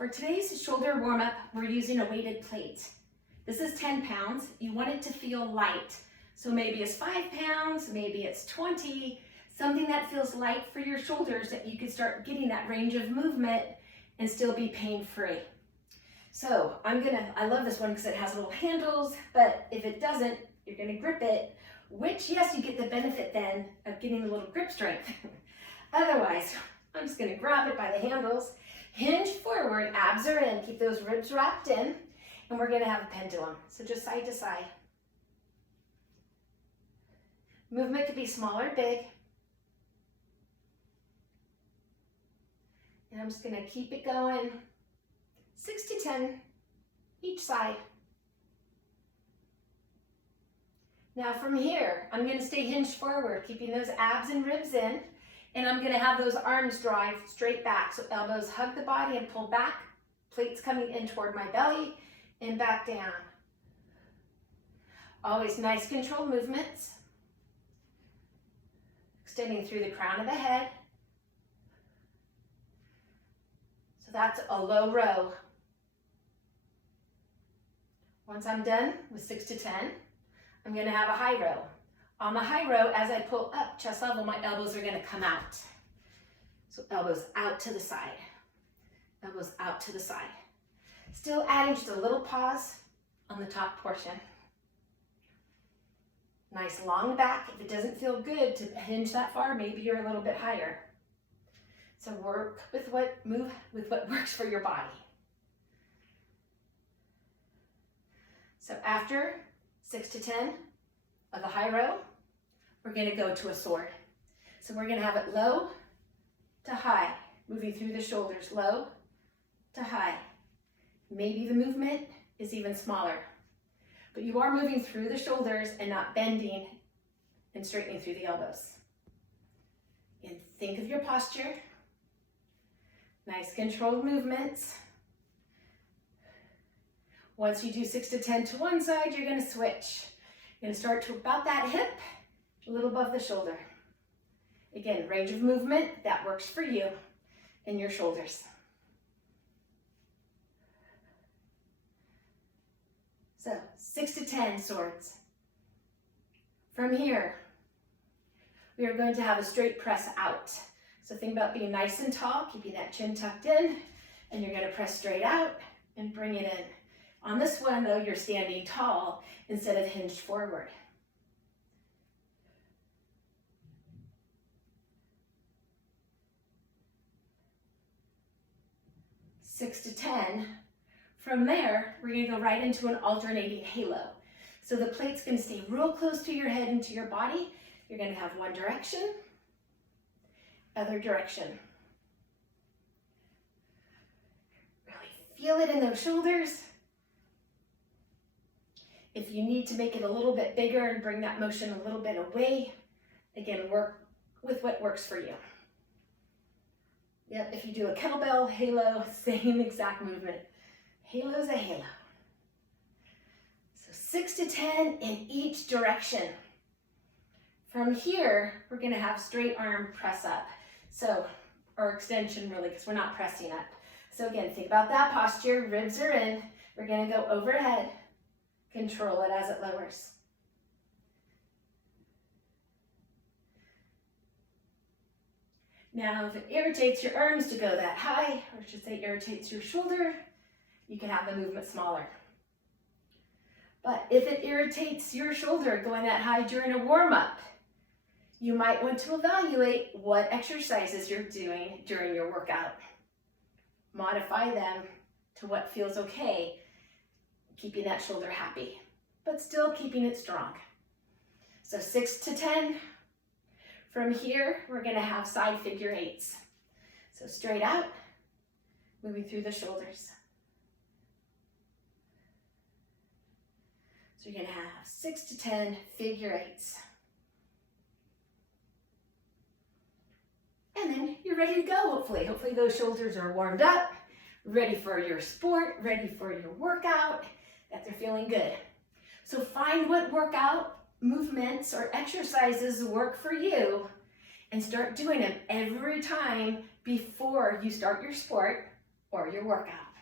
For today's shoulder warm-up, we're using a weighted plate. This is 10 pounds. You want it to feel light. So maybe it's 5 pounds, maybe it's 20, something that feels light for your shoulders that you can start getting that range of movement and still be pain-free. So I love this one because it has little handles, but if it doesn't, you're gonna grip it, which yes, you get the benefit then of getting a little grip strength. Otherwise, I'm just gonna grab it by the handles, hinge forward, abs are in, keep those ribs wrapped in, and we're gonna have a pendulum. So just side to side. Movement could be small or big. And I'm just gonna keep it going, 6 to 10 each side. Now from here, I'm gonna stay hinged forward, keeping those abs and ribs in, and I'm gonna have those arms drive straight back. So elbows hug the body and pull back, plates coming in toward my belly and back down. Always nice controlled movements. Extending through the crown of the head. So that's a low row. Once I'm done with 6 to 10, I'm gonna have a high row. On the high row, as I pull up chest level, my elbows are gonna come out. So elbows out to the side, elbows out to the side. Still adding just a little pause on the top portion. Nice long back. If it doesn't feel good to hinge that far, maybe you're a little bit higher. So move with what works for your body. So after 6 to 10 of the high row, we're gonna go to a sword. So we're gonna have it low to high, moving through the shoulders, low to high. Maybe the movement is even smaller, but you are moving through the shoulders and not bending and straightening through the elbows. And think of your posture. Nice controlled movements. Once you do 6 to 10 to one side, you're gonna switch. You're gonna start to about that hip, a little above the shoulder. Again, range of movement that works for you and your shoulders. So 6 to 10 swords. From here, we are going to have a straight press out. So think about being nice and tall, keeping that chin tucked in, and you're gonna press straight out and bring it in. On this one though, you're standing tall instead of hinged forward. Six to 10. From there, we're gonna go right into an alternating halo. So the plate's gonna stay real close to your head and to your body. You're gonna have one direction, other direction. Really feel it in those shoulders. If you need to make it a little bit bigger and bring that motion a little bit away, again, work with what works for you. Yep, if you do a kettlebell, halo, same exact movement. Halo's a halo. So 6 to 10 in each direction. From here, we're gonna have straight arm press up. So, or extension really, because we're not pressing up. So again, think about that posture, ribs are in. We're gonna go overhead, control it as it lowers. Now, if it irritates your arms to go that high, or I should say irritates your shoulder, you can have the movement smaller. But if it irritates your shoulder going that high during a warm-up, you might want to evaluate what exercises you're doing during your workout. Modify them to what feels okay, keeping that shoulder happy, but still keeping it strong. So 6 to 10. From here, we're gonna have side figure eights. So straight out, moving through the shoulders. So you're gonna have 6 to 10 figure eights. And then you're ready to go, hopefully. Hopefully those shoulders are warmed up, ready for your sport, ready for your workout, that they're feeling good. So find what workout movements or exercises work for you and start doing them every time before you start your sport or your workout.